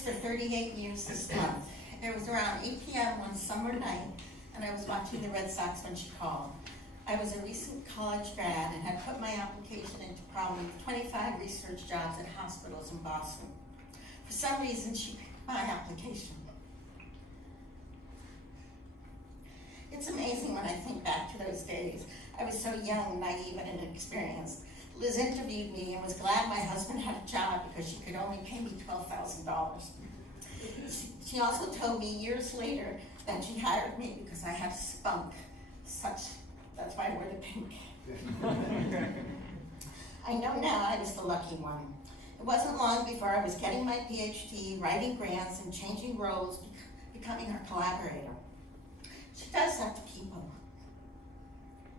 Liz for 38 years this month. It was around 8 p.m. one summer night, and I was watching the Red Sox when she called. I was a recent college grad and had put my application into probably 25 research jobs at hospitals in Boston. For some reason, she picked my application. It's amazing when I think back to those days. I was so young, naive, and inexperienced. Liz interviewed me and was glad my husband had a job because she could only pay me $12,000. She also told me years later that she hired me because I had spunk. That's why I wore the pink. I know now I was the lucky one. It wasn't long before I was getting my PhD, writing grants, and changing roles, becoming her collaborator. She does that to people.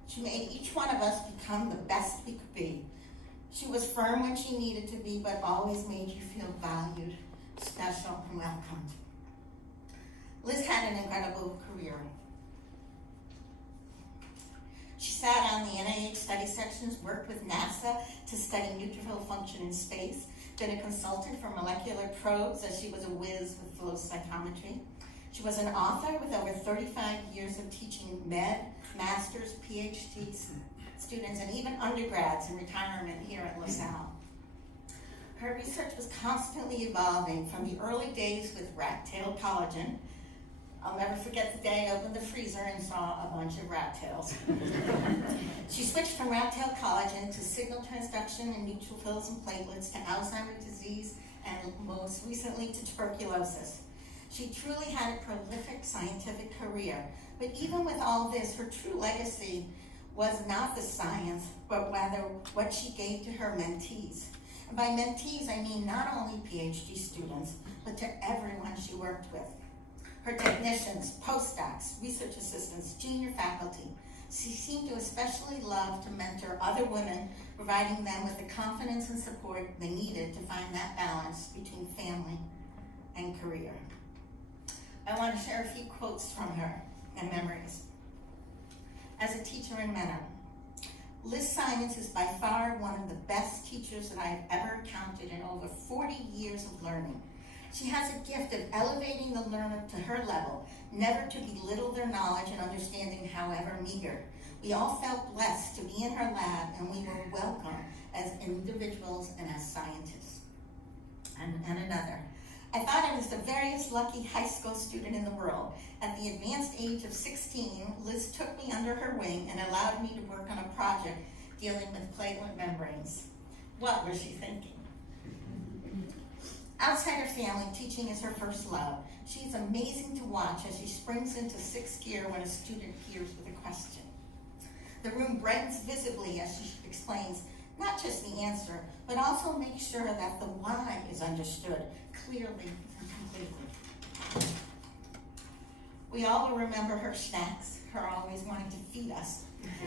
She made each one of us become the best we could be. She was firm when she needed to be, but always made you feel valued, special, and welcomed. Liz had an incredible career. She sat on the NIH study sections, worked with NASA to study neutrophil function in space, been a consultant for molecular probes as she was a whiz with flow cytometry. She was an author with over 35 years of teaching master's, PhD students, and even undergrads in retirement here at LaSalle. Her research was constantly evolving from the early days with rat-tailed collagen. I'll never forget the day I opened the freezer and saw a bunch of rat tails. She switched from rat-tailed collagen to signal transduction and neutrophils and platelets to Alzheimer's disease and most recently to tuberculosis. She truly had a prolific scientific career, but even with all this, her true legacy was not the science, but rather what she gave to her mentees. And by mentees, I mean not only PhD students, but to everyone she worked with. Her technicians, postdocs, research assistants, junior faculty. She seemed to especially love to mentor other women, providing them with the confidence and support they needed to find that balance between family and career. I want to share a few quotes from her and memories. As a teacher and mentor, Liz Simons is by far one of the best teachers that I've ever encountered in over 40 years of learning. She has a gift of elevating the learner to her level, never to belittle their knowledge and understanding, however meager. We all felt blessed to be in her lab, and we were welcome as individuals and as scientists. And another. I thought I was the very lucky high school student in the world. At the advanced age of 16, Liz took me under her wing and allowed me to work on a project dealing with platelet membranes. What was she thinking? Outside her family, teaching is her first love. She's amazing to watch as she springs into sixth gear when a student peers with a question. The room brightens visibly as she explains not just the answer, but also makes sure that the why is understood clearly and completely. We all will remember her snacks, her always wanting to feed us,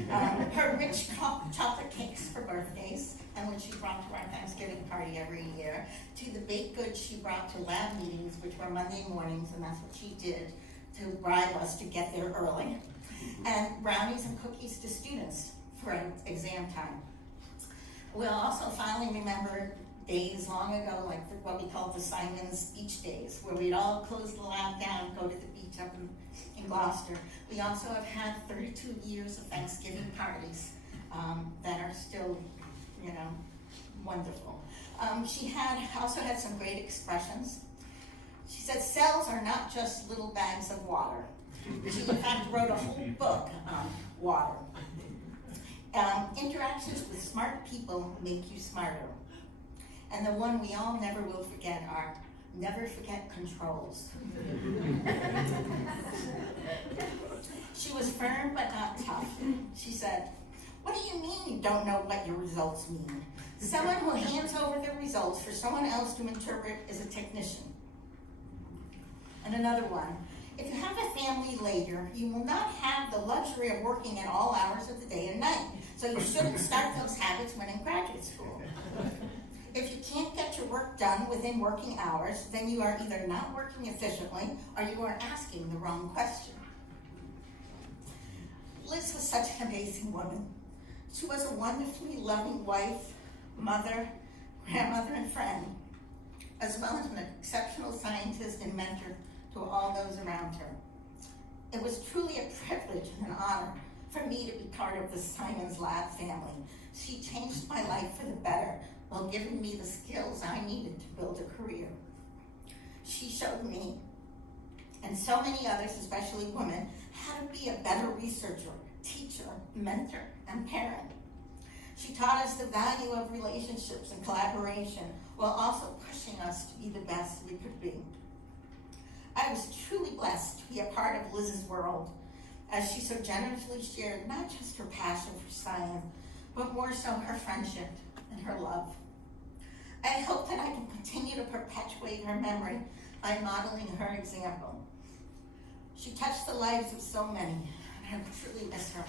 her rich chocolate cakes for birthdays, and which she brought to our Thanksgiving party every year, to the baked goods she brought to lab meetings, which were Monday mornings, and that's what she did to bribe us to get there early, and brownies and cookies to students for exam time. We'll also finally remember days long ago, like what we called the Simons Beach Days, where we'd all close the lab down, go to the beach up in Gloucester. We also have had 32 years of Thanksgiving parties that are still, wonderful. She also had some great expressions. She said, cells are not just little bags of water. She, in fact, wrote a whole book on water. Interactions with smart people make you smarter. And the one we all never will forget are, never forget controls. She was firm but not tough. She said, what do you mean you don't know what your results mean? Someone who hands over the results for someone else to interpret is a technician. And another one, if you have a family later, you will not have the luxury of working at all hours of the day and night. So you shouldn't start those habits when in graduate school. If you can't get your work done within working hours, then you are either not working efficiently or you are asking the wrong question. Liz was such an amazing woman. She was a wonderfully loving wife, mother, grandmother, and friend. as well as an exceptional scientist and mentor to all those around her. It was truly a privilege and an honor for me to be part of the Simons Lab family. She changed my life for the better while giving me the skills I needed to build a career. She showed me, and so many others, especially women, how to be a better researcher, teacher, mentor, and parent. She taught us the value of relationships and collaboration while also pushing us to be the best we could be. I was truly blessed to be a part of Liz's world as she so generously shared not just her passion for science, but more so her friendship and her love. I hope that I can continue to perpetuate her memory by modeling her example. She touched the lives of so many, and I truly miss her.